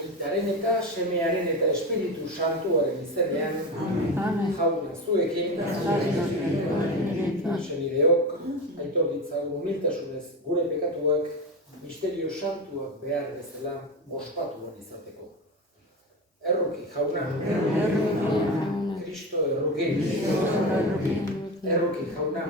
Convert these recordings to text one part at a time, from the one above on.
Aitaren eta semearen eta Espiritu Santuaren izenean, jauna zuekin, senideok, aitor ditzagun humiltasunez gure pekatuak, misterio santuak behar bezala ospatuan izateko. Erruki, jauna. Kristo erruki. Erruki, jauna.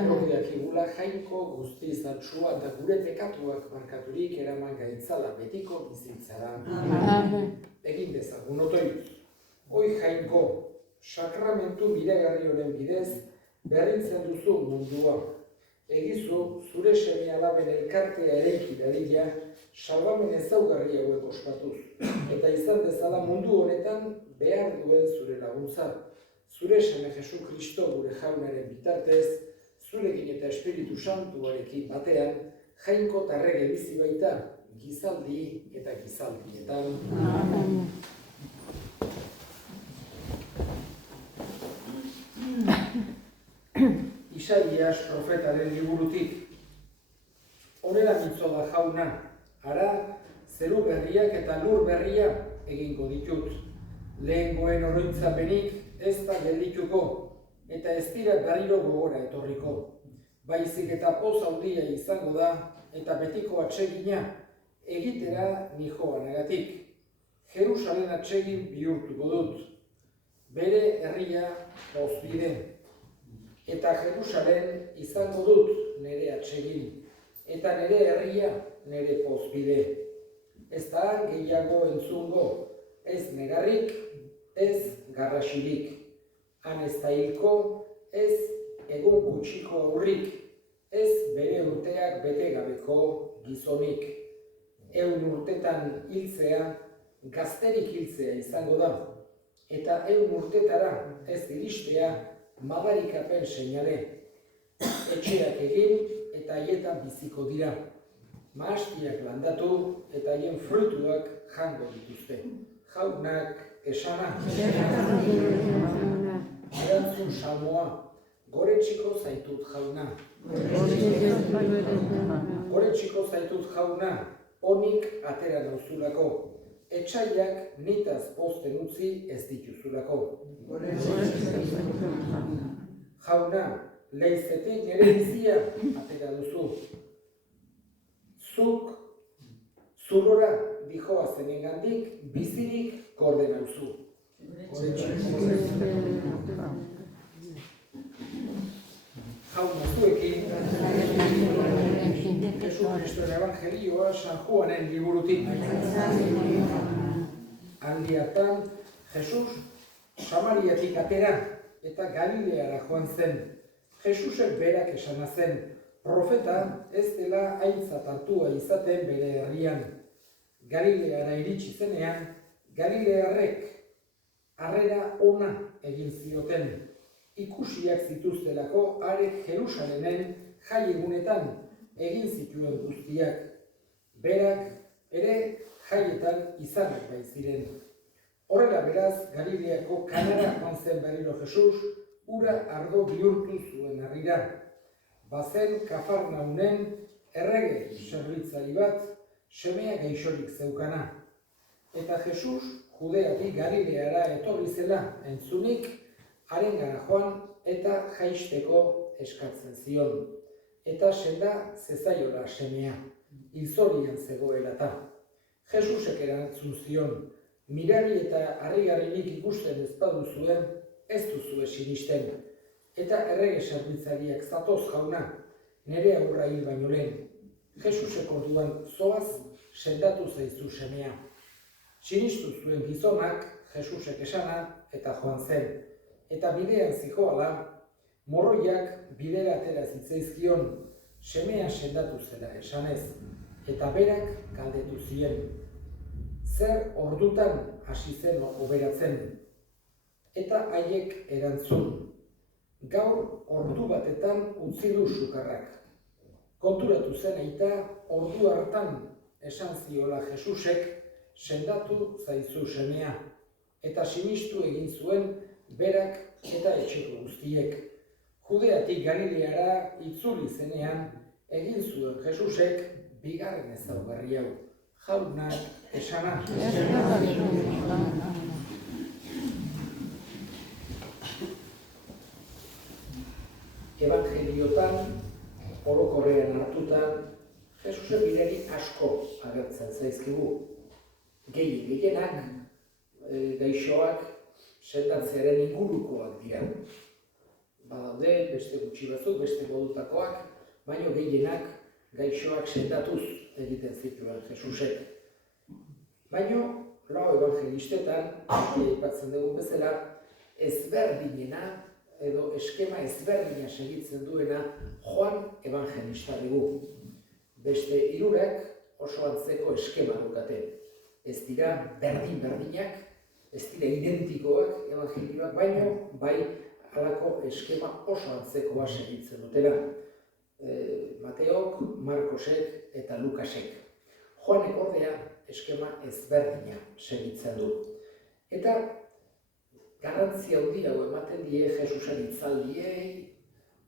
Errukiak igula jainko guztiz atsua eta gure pekatuak markaturik eraman gaitzala betiko bizitzara. Egin dezagun otoitz. Hoi jainko, sakramentu bidegarri honen bidez, berritzen duzu mundua. Egizu, zure seme-alaben elkartea eraiki dadila, salbamen ezaugarri hauek ospatuz. Eta izan dezala mundu honetan behar duen zure laguntza. Zure seme Jesu Kristo gure jaunaren bitartez, zurekin eta Espiritu Santuarekin batean, jainko tarrege bizi baita, gizaldi eta gizaldietan. Isaias profetaren liburutik. Honela mitzo da jauna, ara zeru berriak eta lur berria egingo ditut. Lehengoen oroitzapenik ez da geldituko, eta ez dira berriro gogora etorriko. Baizik eta poz handia izango da, eta betiko atsegina egitera nijoanagatik. Jerusalem atsegin bihurtuko dut. Bere herria pozbide. Eta Jerusalem izango dut nire atsegin, eta nire herria nire pozbide. Ez da gehiago entzungo, ez negarrik, ez garrasirik. Han ez da hilko, ez egun gutxiko aurrik, ez bere urteak bete gabeko gizonik. 100 urtetan hiltzea, gazterik hiltzea izango da, eta 100 urtetara ez iristea, madarikapen seinale. Etxeak egin eta haietan biziko dira. Mahastiak landatu eta haien fruituak jango dituzte. Jaunak esana. Erantzun salmoa. Goretxiko zaitut jauna. Goretxiko zaitut jauna. Onik atera nauzulako. Etxaiak nitaz pozten utzi ez dituzulako. Jauna, leizetik nire bizia atera duzu. Zuk, zurora dijoa zenengandik, bizirik gorde nauzu. Jauna zuekin, Jesu Kristoren Evangelioa San Juanen liburutik. Aldi hartan, Jesus Samariatik atera eta Galileara joan zen. Jesusek berak esana zen, profeta ez dela aintzat hartua izaten bere herrian. Galileara iritsi zenean, Galilearrek harrera ona egin zioten. Ikusiak zituztelako harek Jerusalenen jai egunetan egin zituen guztiak. Berak ere jaietan izanak baitziren. Horrela beraz, Galileako Kanara joan zen berriro Jesus, ura ardo bihurtu zuen harrira. Bazen Kafarnaumen errege zerbitzari bat, semea gaixorik zeukana. Eta Jesus Judeatik Galileara etorri zela entzunik, harengana joan eta jaisteko eskatzen zion. Eta senda zezaiola semea, hilzorian zegoela ta. Jesusek erantzun zion, mirari eta harrigarririk ikusten ez baduzue, ez duzue sinisten. Eta errege zerbitzariak zatoz jauna, nire aurra hil baino lehen. Jesusek orduan zoaz sendatu zaizu semea. Sinistu zuen gizonak, Jesusek esana eta joan zen. Eta bidean zihoala, morroiak bidera atera zitzaizkion, semea sendatu zela esanez, eta berak galdetu zien. Zer ordutan hasi zen oberatzen? Eta haiek erantzun. Gaur ordu batetan utzi du sukarrak. Konturatu zen aita ordu hartan esan ziola Jesusek sendatu zaizu semea. Eta sinistu egin zuen berak eta etxeko guztiek. Judeatik Galileara itzuli zenean egin zuen Jesusek bigarren ezaugarri hau. jaunak esana. Evangeliotan, orokorrean hartutan, Jesusen bideri asko agertzen zaizkigu. Gehienak, gaixoak, sendatzearen ingurukoak dira. Badaude, beste gutxi batzuk, beste modutakoak, baina gehienak gaixoak sendatuz egiten zituen Jesusek. Baina, lau evangelistetan, aipatzen dugu bezala, ezberdinena edo eskema ezberdina segitzen duena Joan evangelista dugu. Beste hirurak oso antzeko eskema dukate. Ez dira berdin-berdinak, ez dira identikoak evangelioak, baina bai halako eskema oso antzekoa segitzen dutela. Mateok, Markosek eta Lukasek. Joanek ordea eskema ezberdina segitzen du. Eta garrantzia handia ematen die Jesusen hitzaldiei,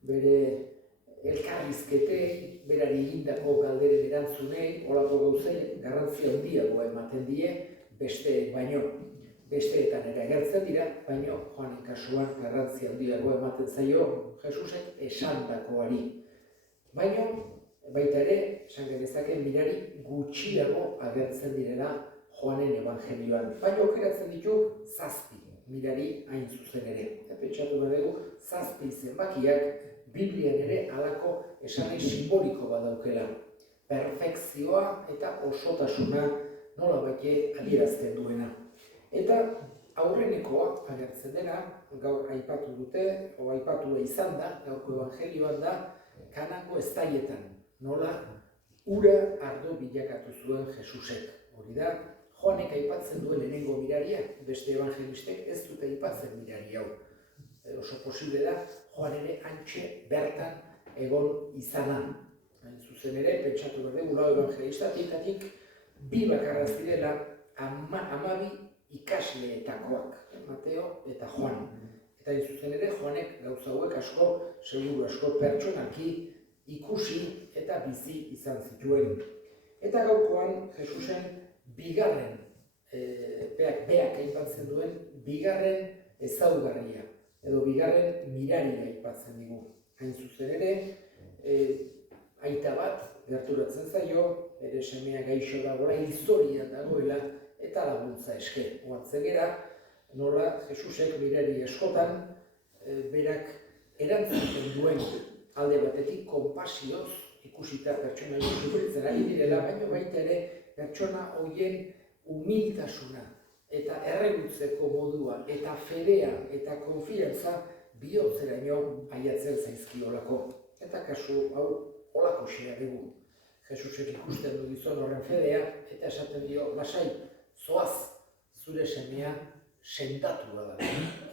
bere elkarrizketei, berari egindako galderen erantzunei, holako gauzei garrantzia handiagoa ematen die besteek baino. Besteetan ere agertzen dira, baina Joanen kasuan garrantzia handiagoa ematen zaio Jesusek esandakoari. Baina, baita ere, esan genezake mirari gutxiago agertzen direla Joanen evangelioan. Baina aukeratzen ditu 7 mirari hain zuzen ere. Pentsatu dugu 7 zenbakiak Biblian ere halako esanai simboliko badaukela. Perfekzioa eta osotasuna nolabait adierazten duena. Eta aurrenekoa agertzen dena, gaur aipatu dute, o aipatu izan da, gaurko evangelioan da, Kanako eztaietan, nola ura ardo bilakatu zuen Jesusek. Hori da, Joanek aipatzen duen lehenengo miraria, beste evangelistek ez dute aipatzen mirari hau. Oso posible da, Joan ere hantxe bertan egon izana. Hain zuzen ere, pentsatu behar dugu lau evangelistatatik, 2 bakarraz direla 12 ikasleetakoak, Mateo eta Joan. Eta hain zuzen ere, Joanek gauza hauek asko, seguru asko pertsonalki ikusi eta bizi izan zituen. Eta gaurkoan Jesusen bigarren, beak aipatzen duen, bigarren ezaugarria, edo bigarren miraria aipatzen digu. Hain zuzen ere, aita bat gerturatzen zaio, ere semea gaixo dagoela, hilzorian dagoela, eta laguntza eske. Oatzen gera, nola Jesusek mirari eskotan, berak erantzuten duen alde batetik konpasioz, ikusita pertsona sufritzen ari direla, baina baita ere pertsona horien humiltasuna eta erregutzeko modua, eta fedea eta konfiantza bihotzeraino aiatzen zaizkiolako. Eta kasu hau holako xea dugu. Jesusek ikusten du gizon horren fedea eta esaten dio, lasai, zoaz, zure semea sendatua da.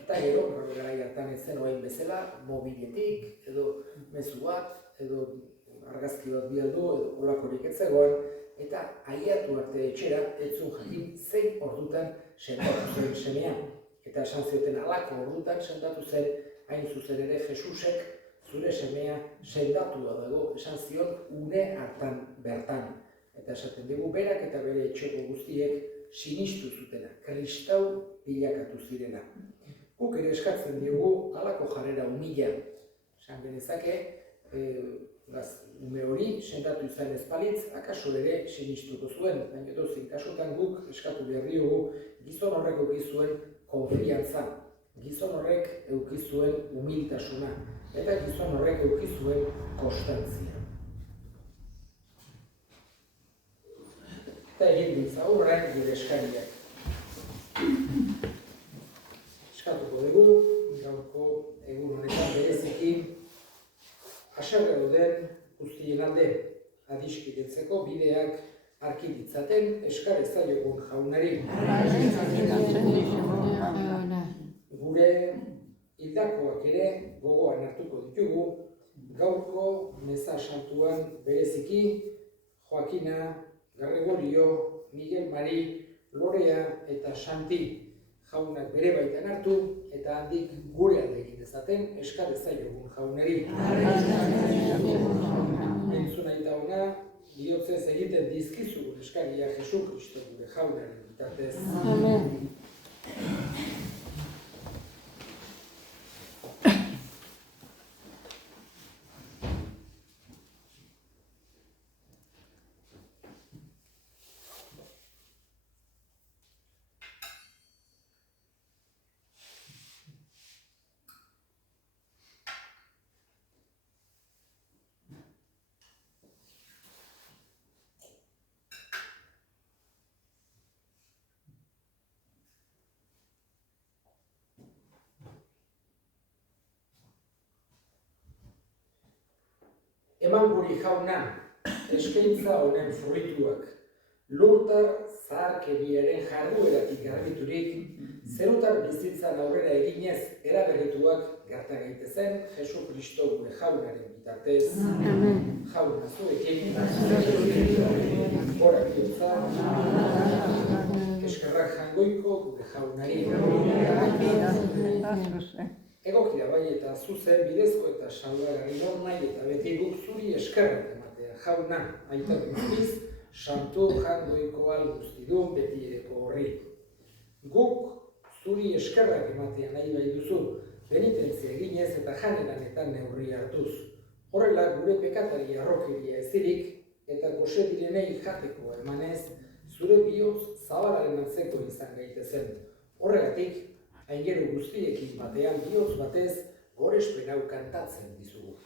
Eta gero, garai hartan ez zen orain bezala, mobiletik, edo mezu bat, edo argazki bat bialdu, edo holakorik ez zegoen, eta aiatu arte etxera, ez zuen jakin zein ordutan sendatu zen semea. Eta esan zioten halako ordutan sendatu zen, hain zuzen ere Jesusek zure semea sendatua dago, esan zion une hartan bertan. Eta esaten dugu berak eta bere etxeko guztiek sinistu zutena, kristau bilakatu zirena. Guk ere eskatzen diogu halako jarrera humila. Esan genezake, ume hori sendatu izan ez balitz, akaso ere sinistuko zuen, baina edozein kasutan guk eskatu behar diogu gizon horrek eduki zuen konfiantza, gizon horrek eduki zuen humiltasuna, eta gizon horrek eduki zuen konstantzia. Eta egin ditza horrein gure eskariak. Eskatuko dugu, gaurko egun honetan bereziki, haserre duden guztien alde adiskidetzeko bideak arki ditzaten eskar ezaiogun jaunari. Gure hildakoak ere gogoan hartuko ditugu, gaurko meza santuan bereziki Joakina, Gregorio, Miguel Mari, Lorea eta Santi jaunak bere baitan hartu eta handik gure alde egin dezaten eskar ezaiogun jaunari. Entzuna eta ona, bihotzez egiten dizkizugun eskaria Jesu Kristo gure jaunaren bitartez. Amen. Eman guri jauna, eskaintza honen fruituak, lurtar zaharkeriaren jardueratik garbiturik, zerutar bizitzan aurrera eginez eraberrituak gerta gaitezen Jesu Kristo gure jaunaren bitartez. Jauna zuekin, gora bihotza, eskerrak jangoiko gure jaunari. Egokia bai eta zuzen bidezko eta salbagarri nahi eta beti guk zuri eskerrak ematea. Jauna, aita guztiz, santu jangoiko guztidun beti ereko horri. Guk zuri eskerrak ematea nahi bai duzu, penitentzia eginez eta janeranetan neurri hartuz. Horrela gure pekatari arrokeria ezirik eta gose direnei jateko emanez, zure bihotz zabalaren antzeko izan gaitezen. Horregatik, aingeru guztiekin batean bihotz batez, gorespen hau kantatzen dizugu.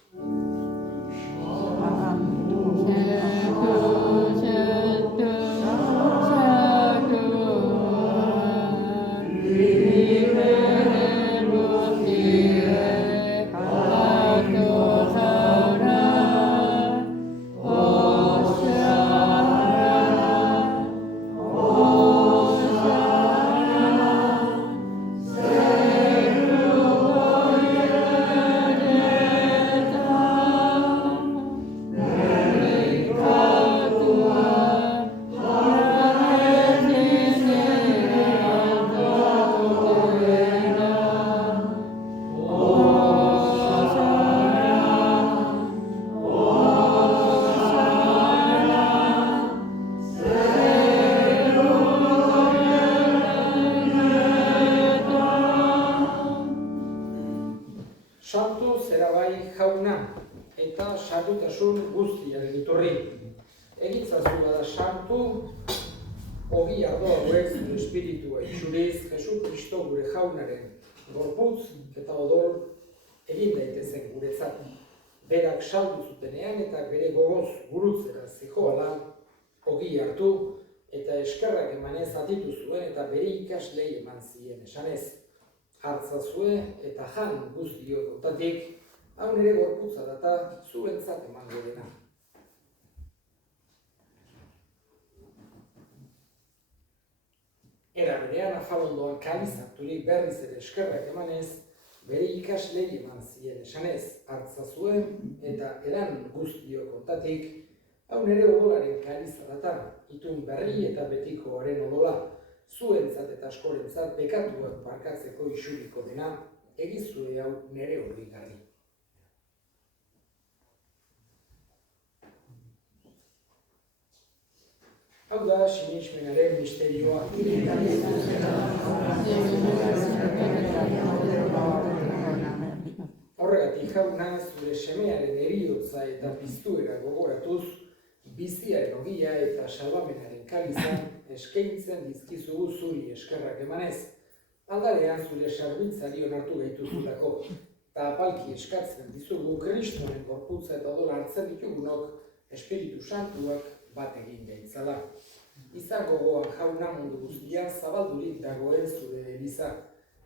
Santu zera bai jauna eta santutasun guztiaren iturri. Egitzazu bada santu, ogi ardo hauek zure espiritua itxuriz, Jesu Kristo gure jaunaren gorputz eta odol egin daitezen guretzat. Berak saldu zutenean eta bere gogoz gurutzera zijoala, ogi hartu eta eskerrak emanez atitu zuen eta bere ikaslei eman zien esanez. Hartzazue eta jan guztiok otatik, hau nire gorputza data zuentzat emango dena. Era berean afalondoan kalizaturik berriz ere eskerrak emanez, bere ikaslei eman zien esanez. Hartzazue eta edan guztiok otatik, hau nire odolaren kaliza data, itun berri eta betiko haren odola, zuentzat eta askorentzat bekatuak barkatzeko isuriko dena, egizue hau nere hori garri. Hau da sinismenaren misterioa. Horregatik jauna zure semearen heriotza eta piztuera gogoratuz, biziaren ogia eta salbamenaren kalizan eskaintzen dizkizugu zuri eskerrak emanez. Aldarean zure sarbitzari onartu gaituzulako, eta apalki eskatzen dizugu Kristoren gorputza eta odola hartzen ditugunok Espiritu Santuak bat egin gaitzala. Izan gogoan jauna mundu guztian zabaldurik dagoen zure eliza.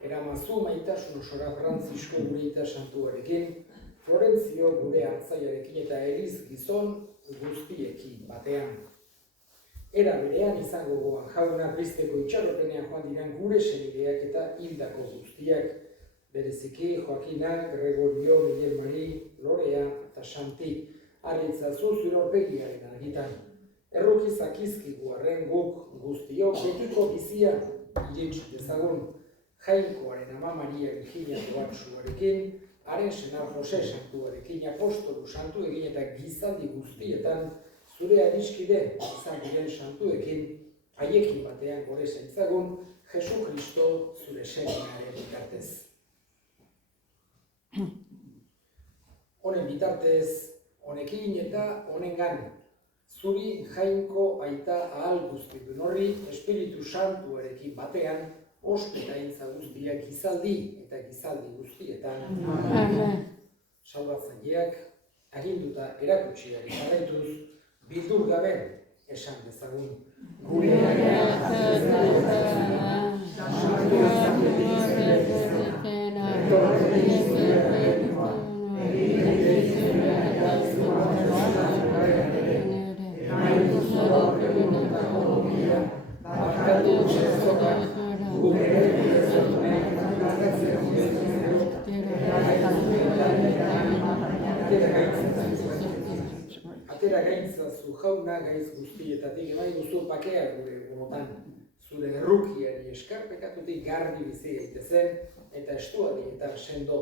Eramazu maitasun osora Frantzisko gure eta santuarekin, Florentzio gure hartzaiarekin eta Eliz gizon guztiekin batean. Era berean izango gogoan jauna Kristeko itxaropenean joan diren gure senideak eta hildako guztiak, bereziki Joakina, Gregorio, Miguel Mari, Lorea eta Santi, aritzazu zure aurpegiaren argitan. Erruki zakizkigu arren guk guztiok betiko bizia irits dezagun, Jainkoaren ama Maria Virginia doatsuarekin, haren senar Jose santuarekin, apostolu santu egin eta gizaldi guztietan zure adiskide izan diren santuekin, haiekin batean gore zaitzagun, Jesu Kristo zure seminaren bitartez. Honen bitartez, honekin eta honengan, zuri jainko aita ahal guztitun horri, Espiritu Santuarekin batean, ospe eta intza guztiak gizaldi eta gizaldi guztietan. Salbatzaileak, aginduta erakutsiari jarraituz, bildur gabe esan dezagun. Gure atera gaintzazu jauna gaitz guztietatik, eman duzu pakea gure gomotan, zure errukiari eskarpekatutik garbi bizi gaitezen, eta estuari eta sendo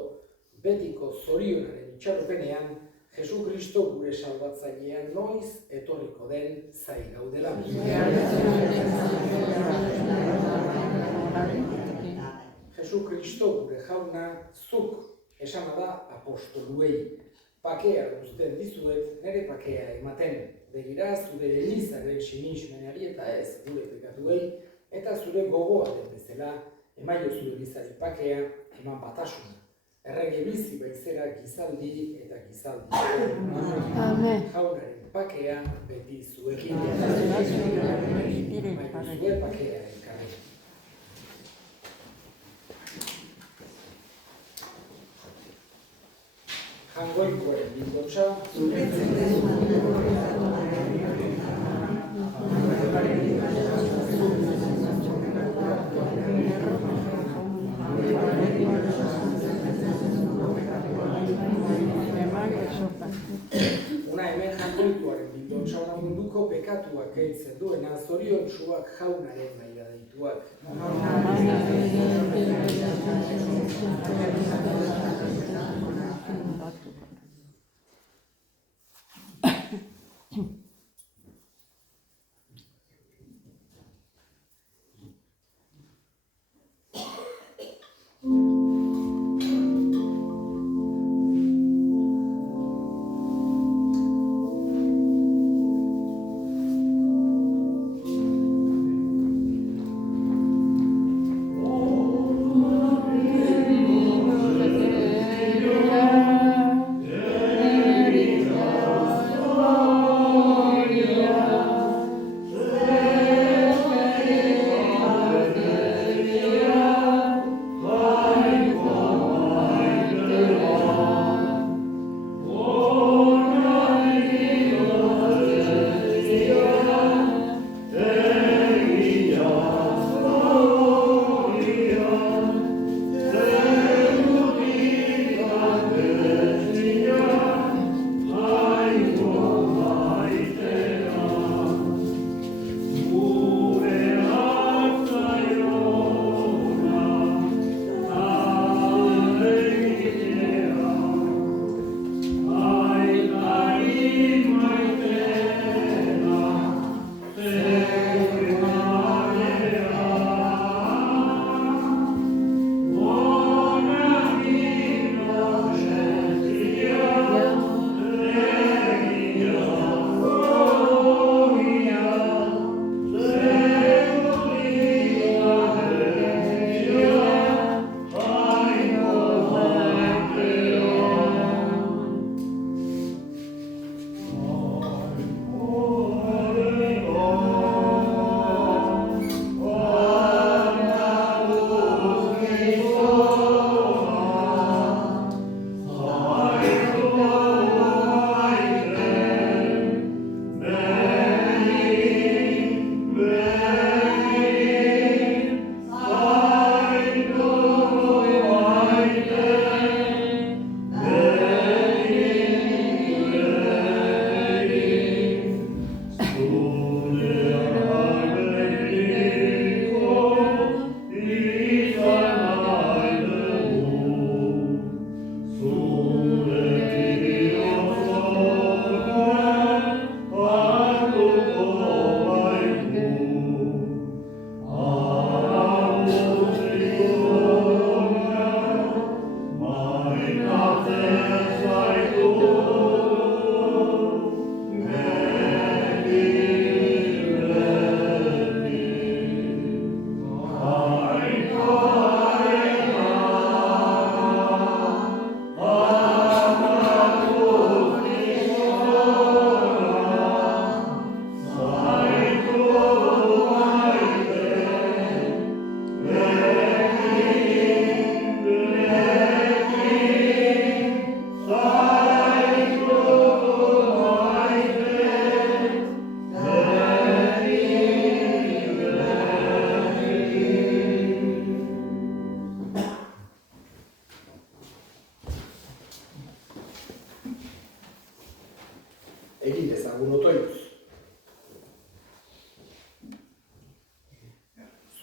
betiko zorionaren itxaropenean, Jesu Kristo gure salbatzailean noiz etorriko den zai gaudela. Jesu Kristo gure jauna zuk esana da apostoluei. Pakea guztien dizuet, nire pakea ematen. Begira zure elizaren sinismenari eta ez gure pekatuei, eta zure gogoa den bezala, emaio zure elizari pakea, eman batasuna. Errege bizi baizera gizaldi eta gizaldi. Jaunaren pakea beti zuekin. Zue pakea elkarri. Jangoikoaren bildotxa. Una hemen jangoikoaren bildotxa ona munduko pekatuak gehitzen duena zoriontsuak jaunaren maila deituak.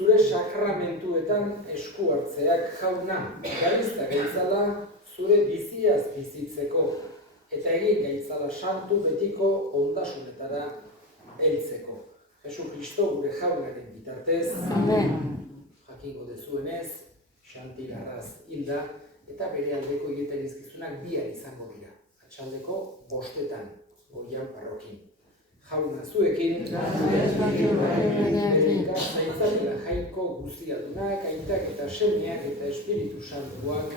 zure sakramentuetan esku hartzeak jauna, gaizta gaitzala zure biziaz bizitzeko, eta egin gaitzala santu betiko ondasunetara heltzeko. Jesu Kristo gure jaunaren bitartez, jakingo dezuenez, Xantigarraz hilda, eta bere aldeko egiten izkizunak bihar izango dira. Atxaldeko 5:00 Goian parrokin. Jauna zuekin, zaitzatela jainko guztiadunak, aitak eta semeak eta Espiritu Santuak,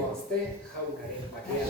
zoazte jaunaren bakean.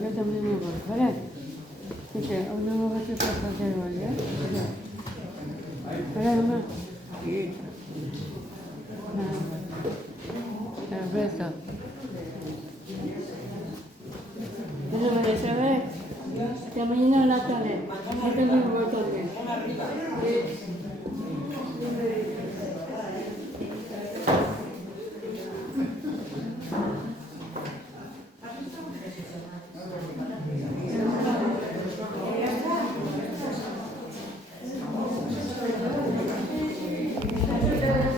Yo también me voy, ¿vale? Dice, no me voy a hacer pasar, ¿vale? ¿Vale, mamá? Sí. El resto. Bueno, María Isabel, que mañana en la tarde. Yo también me voy también.